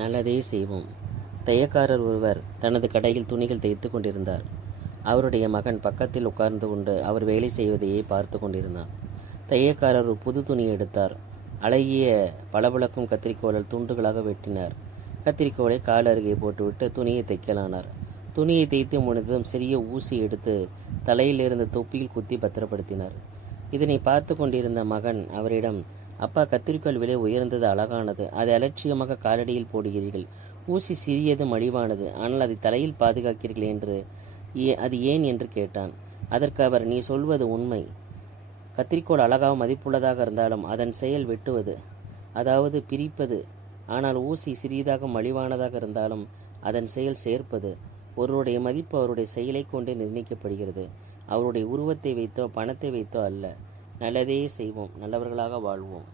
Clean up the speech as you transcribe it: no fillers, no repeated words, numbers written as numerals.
நல்லதே செய்வோம். தையக்காரர் ஒருவர் தனது கடையில் துணிகள் தைத்து கொண்டிருந்தார். அவருடைய மகன் பக்கத்தில் உட்கார்ந்து கொண்டு அவர் வேலை செய்வதையே பார்த்து கொண்டிருந்தான். தையக்காரர் ஒரு புது துணியை எடுத்தார். அழகிய பளபளக்கும் கத்திரிக்கோளால் துண்டுகளாக வெட்டினார். கத்திரிக்கோளை கால் அருகே போட்டுவிட்டு துணியை தைக்கலானார். துணியை தைத்து முடிந்ததும் சிறிய ஊசி எடுத்து தலையில் இருந்த தொப்பியில் குத்தி பத்திரப்படுத்தினார். இதனை பார்த்து கொண்டிருந்த மகன் அவரிடம், அப்பா, கத்திரிக்கோள் விலை உயர்ந்தது, அழகானது. அதை அலட்சியமாக காலடியில் போடுகிறீர்கள். ஊசி சிறியது, மலிவானது. ஆனால் அதை தலையில் பாதுகாக்கிறீர்கள் என்று அது ஏன் என்று கேட்டான். அதற்கு அவர், நீ சொல்வது உண்மை. கத்திரிக்கோள் அழகாக மதிப்புள்ளதாக இருந்தாலும் அதன் செயல் வெட்டுவது, அதாவது பிரிப்பது. ஆனால் ஊசி சிறியதாக மலிவானதாக இருந்தாலும் அதன் செயல் சேர்ப்பது. ஒருவருடைய மதிப்பு அவருடைய செயலை கொண்டே நிர்ணயிக்கப்படுகிறது. அவருடைய உருவத்தை வைத்தோ பணத்தை வைத்தோ அல்ல. நல்லதே செய்வோம், நல்லவர்களாக வாழ்வோம்.